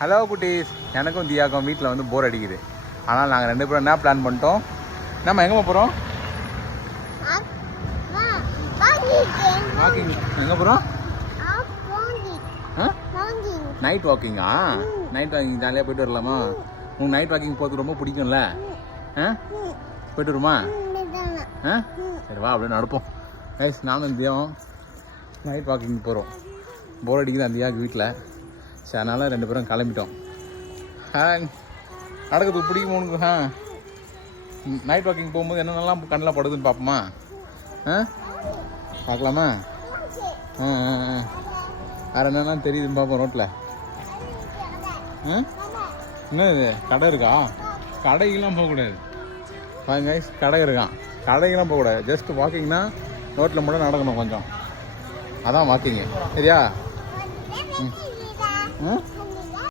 Hello குட்டீஸ், எனக்கும் தியாக்கும் வீட்டில் வந்து போர் அடிக்குது. ஆனால் நாங்கள் 2 பேரும் என்ன பிளான் பண்ணிட்டோம், நம்ம எங்கே போகிறோம்? வாக்கிங். எங்கே போகிறோம்? நைட் வாக்கிங்கா? நைட் வாக்கிங் ஜாலியாக போயிட்டு வரலாமா? உங்களுக்கு நைட் வாக்கிங் போகிறது ரொம்ப பிடிக்கும்ல? போயிட்டு வருமா? சரி வா, அப்படியே நடப்போம். கைஸ், நானும் தியாவும் நைட் வாக்கிங் போகிறோம். போர் அடிக்குது அந்த தியாவுக்கு வீட்டில். சரி, அதனால் 2 பேரும் கிளம்பிட்டோம். நடக்கிறது பிடிக்கும் உனக்கு? நைட் வாக்கிங் போகும்போது என்னென்னலாம் கண்ணில் படுதுன்னு பார்ப்போமா? பார்க்கலாமா? வேறு என்னென்னா தெரியுதுன்னு பார்ப்போம் ரோட்டில். என்ன இது, கடை இருக்கா? கடைக்கெல்லாம் போகக்கூடாது. பாருங்க, கடை இருக்கான். கடைக்கெல்லாம் போகக்கூடாது. ஜஸ்ட் வாக்கிங்னா ரோட்டில் மட்டும் நடக்கணும் கொஞ்சம். அதான் வாக்கிங்கு. சரியா?